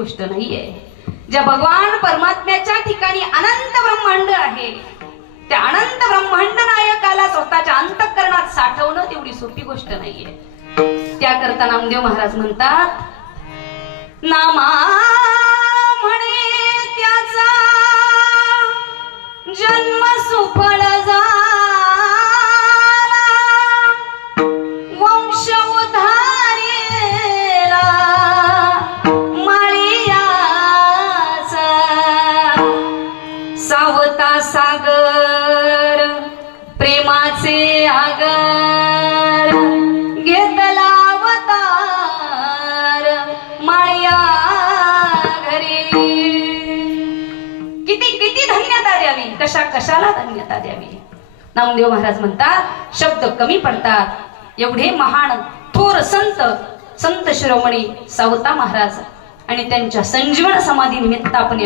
गोष्ट नाहीये। ज्या भगवान परमात्म्याच्या ठिकाणी अनंत ब्रह्मांड आहे, त्या अनंत ब्रह्मांड नायकाला स्वतःच्या अंतःकरणात साठवणं तेवढी सोपी गोष्ट नाहीये। त्याकरता नामदेव महाराज म्हणतात, नामा म्हणे त्याचा जन्म सुफळ झाला, वंश उधारेला माळियाचा, सावता सागर प्रेमाचे आगर, घेतला अवतार माळिया घरी। किती किती धन्यता द्यावी, कशा कशाला धन्यता द्यावी। नामदेव महाराज म्हणतात, शब्द कमी पडतात, एवढे महान थोर संत शिरोमणी सावता महाराज आणि त्यांच्या संजीवन समाधी निमित्त आपण